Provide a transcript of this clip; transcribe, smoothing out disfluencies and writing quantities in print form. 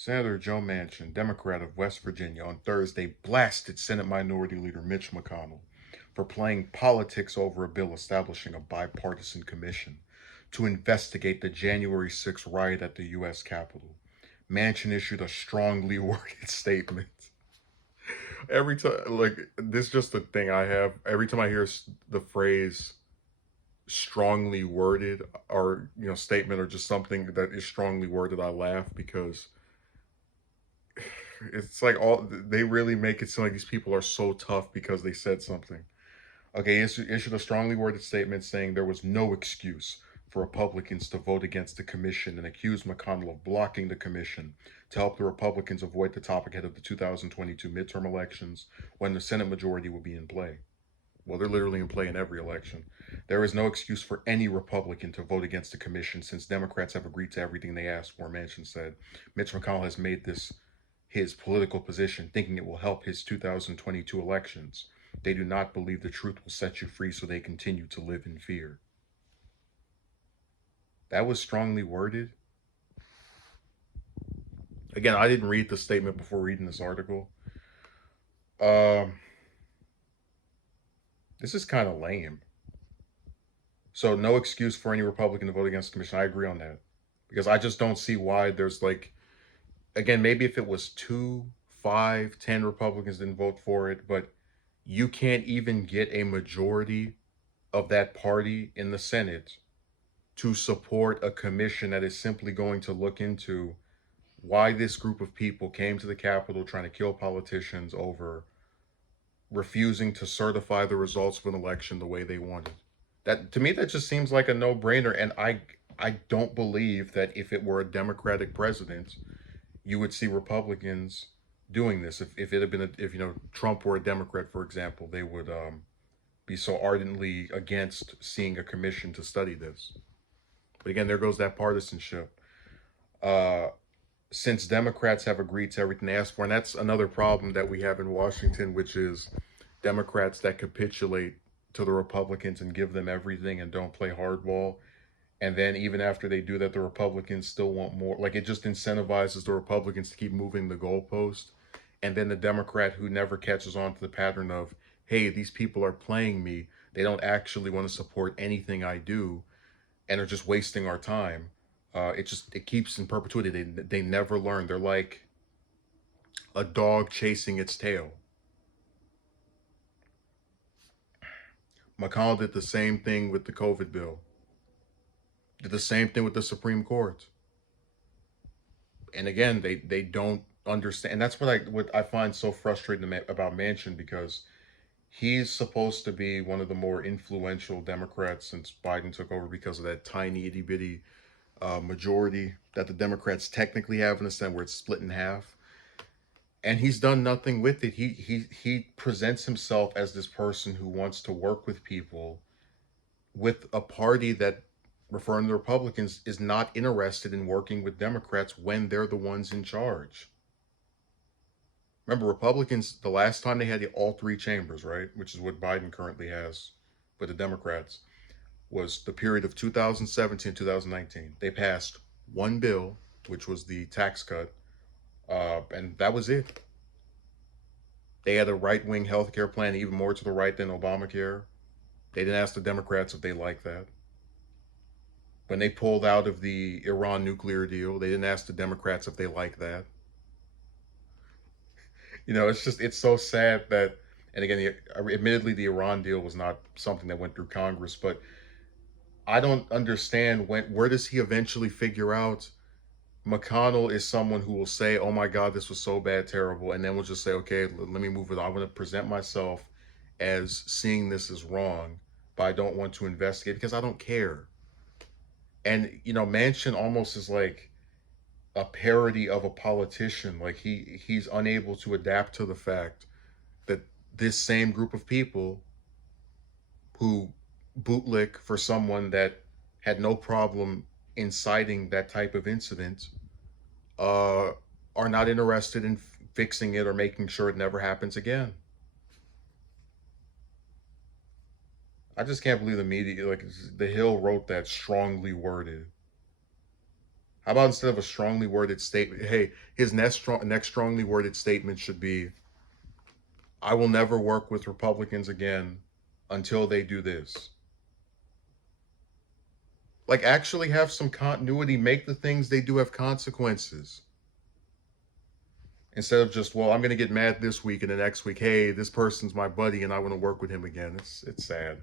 Senator Joe Manchin, Democrat of West Virginia, on Thursday blasted Senate Minority Leader Mitch McConnell for playing politics over a bill establishing a bipartisan commission to investigate the January 6th riot at the U.S. Capitol. Manchin issued a strongly worded statement. Every time, like, this is just the thing I have. Every time I hear the phrase strongly worded or, statement or just something that is strongly worded, I laugh because it's like they really make it seem like these people are so tough because they said something. Okay, issued a strongly worded statement saying there was no excuse for Republicans to vote against the commission and accused McConnell of blocking the commission to help the Republicans avoid the topic ahead of the 2022 midterm elections when the Senate majority will be in play. Well, they're literally in play in every election. There is no excuse for any Republican to vote against the commission since Democrats have agreed to everything they asked for, Manchin said. Mitch McConnell has made this his political position, thinking it will help his 2022 elections. They do not believe the truth will set you free, so they continue to live in fear. That was strongly worded. Again, I didn't read the statement before reading this article. Um, this is kind of lame. So, no excuse for any Republican to vote against the commission. I agree on that because I just don't see why there's like, again, maybe if it was 2, 5, 10 Republicans didn't vote for it, but you can't even get a majority of that party in the Senate to support a commission that is simply going to look into why this group of people came to the Capitol trying to kill politicians over refusing to certify the results of an election the way they wanted. That, to me, that just seems like a no-brainer, and I don't believe that if it were a Democratic president, you would see Republicans doing this. If it had been if Trump were a Democrat, for example, they would be so ardently against seeing a commission to study this. But again, there goes that partisanship. Uh, since Democrats have agreed to everything they asked for, and that's another problem that we have in Washington, which is Democrats that capitulate to the Republicans and give them everything and don't play hardball. And then even after they do that, the Republicans still want more. Like, it just incentivizes the Republicans to keep moving the goalpost. And then the Democrat who never catches on to the pattern of, hey, these people are playing me. They don't actually want to support anything I do and are just wasting our time. It keeps in perpetuity. They never learn. They're like a dog chasing its tail. McConnell did the same thing with the COVID bill. Did the same thing with the Supreme Court. And again, they don't understand. And that's what I find so frustrating about Manchin, because he's supposed to be one of the more influential Democrats since Biden took over because of that tiny itty bitty majority that the Democrats technically have in the Senate, where it's split in half. And he's done nothing with it. He presents himself as this person who wants to work with people, with a party that, referring to the Republicans, is not interested in working with Democrats when they're the ones in charge. Remember, Republicans, the last time they had all three chambers, right, which is what Biden currently has for the Democrats, was the period of 2017, 2019. They passed one bill, which was the tax cut, and that was it. They had a right-wing healthcare plan, even more to the right than Obamacare. They didn't ask the Democrats if they liked that. When they pulled out of the Iran nuclear deal, they didn't ask the Democrats if they liked that. It's so sad that, and again, admittedly, the Iran deal was not something that went through Congress, but I don't understand where does he eventually figure out McConnell is someone who will say, "Oh my God, this was so bad, terrible," and then we'll just say, "Okay, let me move it on. I want to present myself as seeing this as wrong, but I don't want to investigate because I don't care." And Manchin almost is like a parody of a politician. Like he's unable to adapt to the fact that this same group of people who bootlick for someone that had no problem inciting that type of incident uh, are not interested in fixing it or making sure it never happens again. I just can't believe the media, like The Hill wrote that strongly worded. How about instead of a strongly worded statement, hey, his next strongly worded statement should be, I will never work with Republicans again until they do this. Like, actually have some continuity, make the things they do have consequences. Instead of just, well, I'm going to get mad this week and the next week, hey, this person's my buddy and I want to work with him again. It's sad.